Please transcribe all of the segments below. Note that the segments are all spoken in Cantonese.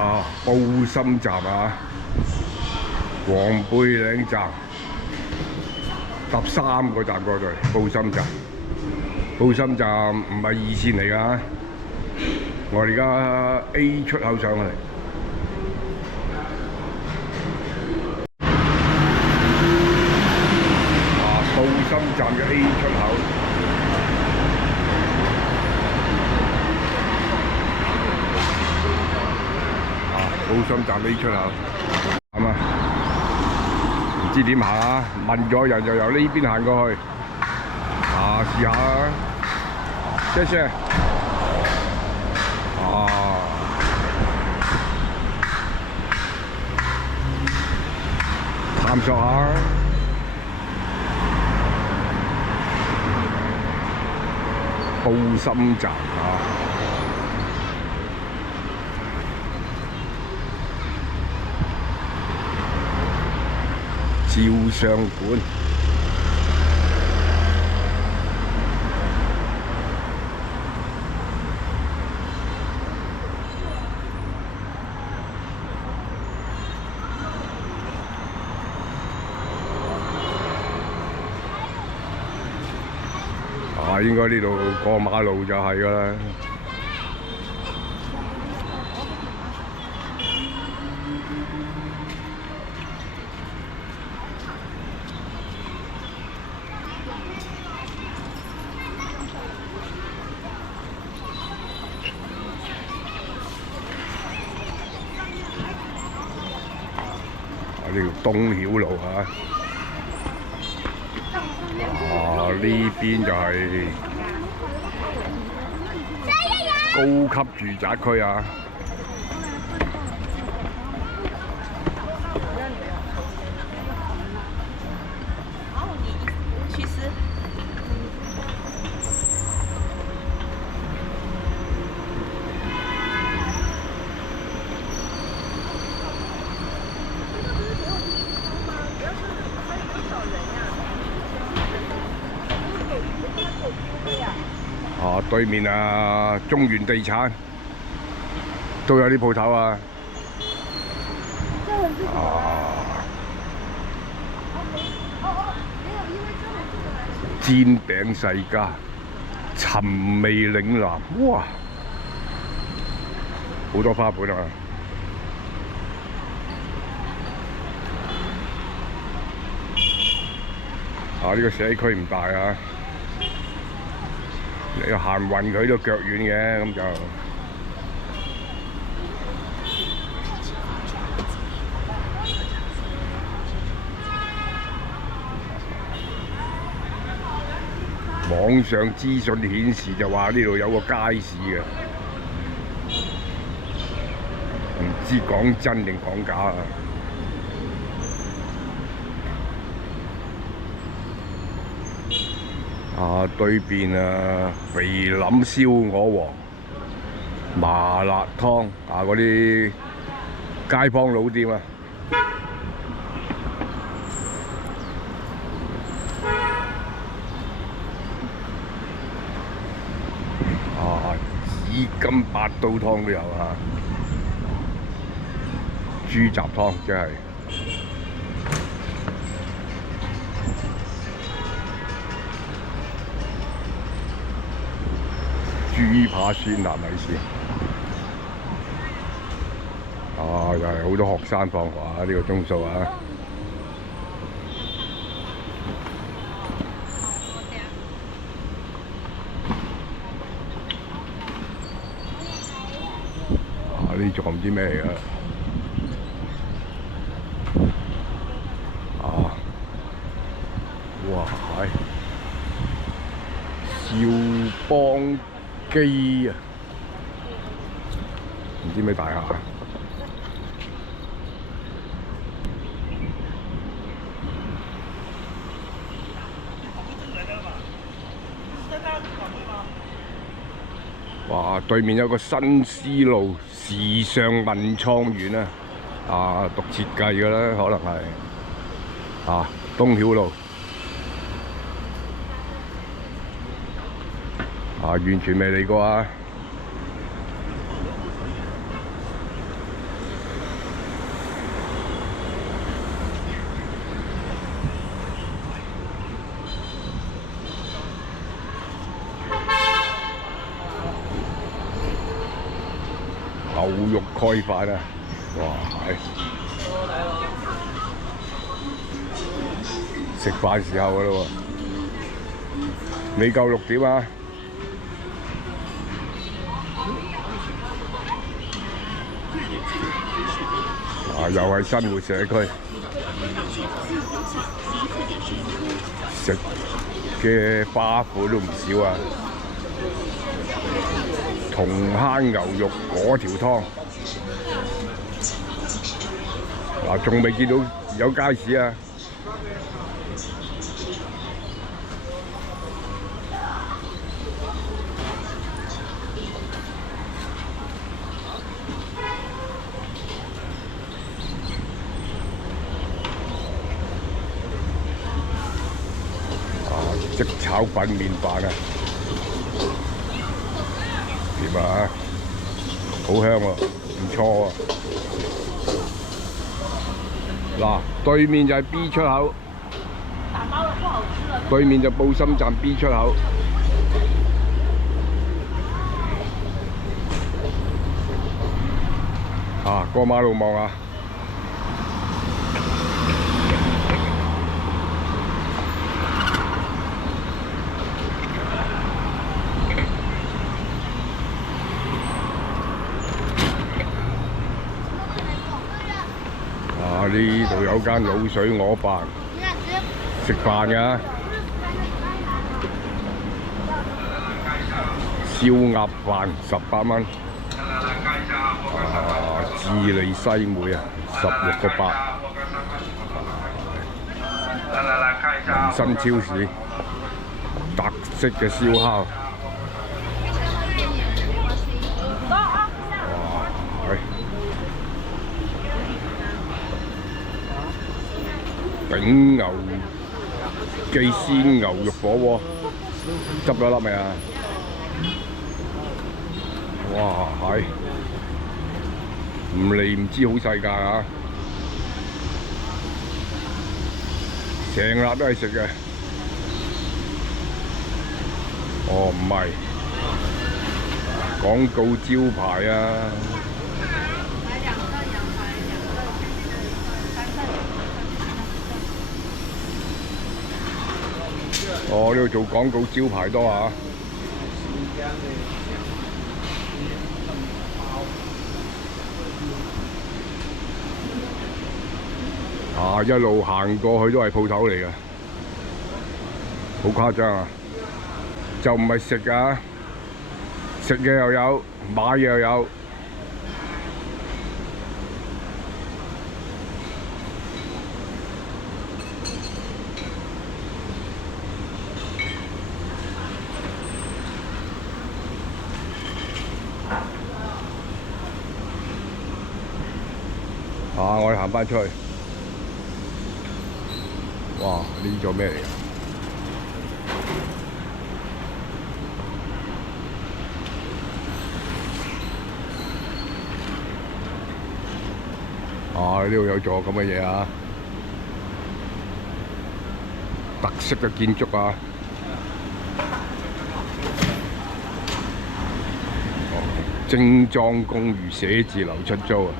啊，布心站啊，黃貝嶺站搭3個站過去，布心站。布心站唔係2線嚟㗎，我哋而家 A 出口上去。啊，布心站嘅 A 出口。布心站 A 出口，咁啊，唔知點行啊？問咗人就由呢邊行過去，啊，試下啊，謝謝。啊，探索下，布心站啊。照相館啊，應該呢度過馬路就係㗎啦。呢條東曉路嚇，啊呢邊就係高級住宅區啊。啊，對面啊，中原地產都有啲鋪頭啊。煎餅世家、尋味嶺南，哇，好多花盤啊！啊，呢個社區唔大啊。你行運佢都腳軟嘅，咁就網上資訊顯示就話呢度有個街市嘅，唔知講真定講假啊！啊，對邊啊，肥林燒鵝王、麻辣湯啊，嗰啲街坊老店啊，啊，紫金八刀湯都有啊，豬雜湯真係。豬扒酸辣米線，啊，又係好多學生放學啊！呢個鐘數啊，呢座唔知咩嚟㗎？啊，哇，係兆邦機啊，唔知咩大廈啊？哇！對面有個新絲路時尚文創園啊，啊，讀設計㗎啦，可能係啊，東曉路啊，完全未嚟過啊！牛肉蓋飯啊！哇，食飯時候噶咯喎，未夠6點啊！又係生活社區，食嘅花款都唔少啊！銅坑牛肉嗰條湯，仲未見到有街市啊！即炒粉麵飯啊，點啊？好香喎，唔錯喎！嗱，對面就係 B 出口，對面就布心站 B 出口。過馬路望下。呢度有間滷水鵝飯，食飯㗎，燒鴨飯18蚊，智利西梅啊16個8，民生超市特色嘅燒烤。頂牛記鮮牛肉火鍋，執咗粒未啊？哇，係唔嚟唔知好世界啊！成粒都係食嘅。哦，唔係廣告招牌啊！哦，呢度做廣告招牌多啊！一路行過去都係鋪頭嚟嘅，好誇張啊！就唔係食㗎，食嘅又有，買嘅又有。我哋行返出去。哇！呢座咩嚟㗎？呢度有座咁嘅嘢啊！特色嘅建築啊！精裝公寓寫字樓出租啊！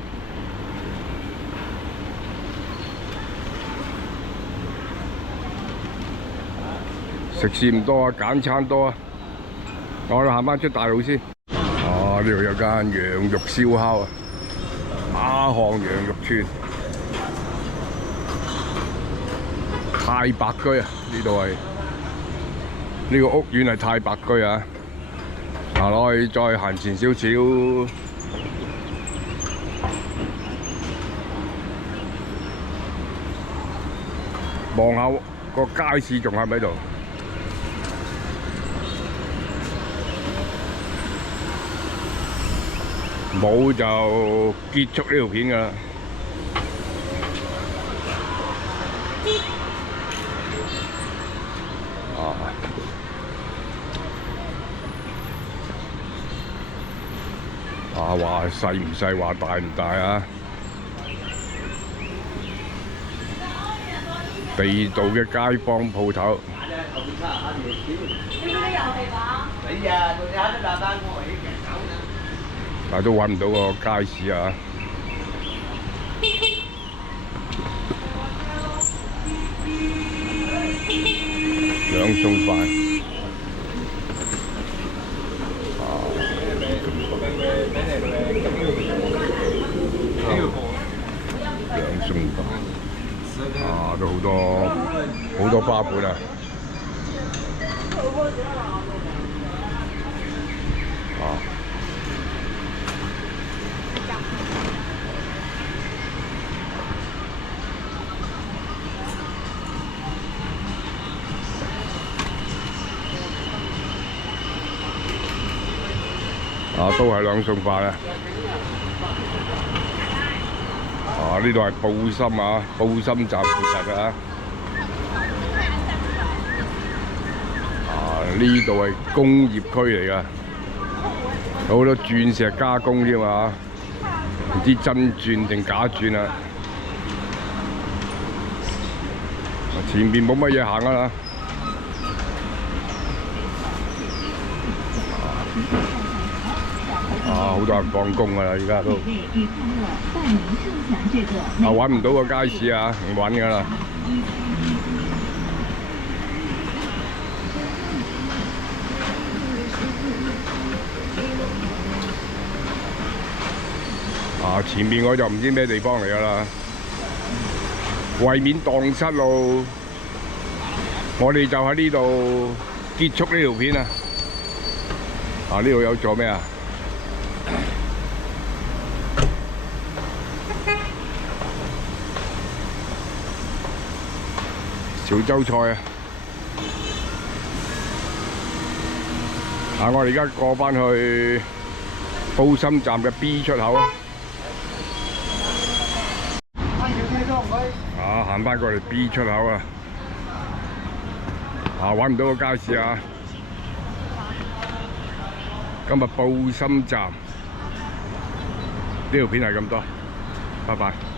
食肆唔多啊，簡餐多啊。我哋行返出大路先。呢度有間羊肉燒烤啊，馬巷羊肉串，太白居啊！呢度係呢個屋苑係太白居啊。我哋再行前少少，望下個街市仲喺唔喺度？冇就結束呢條片㗎啦。話細唔細，話大唔大啊？地道嘅街坊鋪頭。但係都揾唔到個街市啊！兩餸飯啊，兩餸飯啊，都好多花盤啊！都係兩餸飯啊！呢度係布心啊，布心站附近啊！呢度係工業區嚟㗎，有好多鑽石加工添啊！唔知真鑽定假鑽啊！前面冇乜嘢行㗎啦。好多人放工㗎啦，而家都揾唔到個街市啊，唔揾㗎啦。前面我就唔知咩地方嚟㗎啦，為免蕩失路，我哋就喺呢度結束呢條片啊！呢度有做咩啊？潮州菜啊！我哋而家過返去布心站嘅 B 出口啊！行返過嚟 B 出口啊！揾唔到個街市啊！今日布心站呢條片係咁多，拜拜。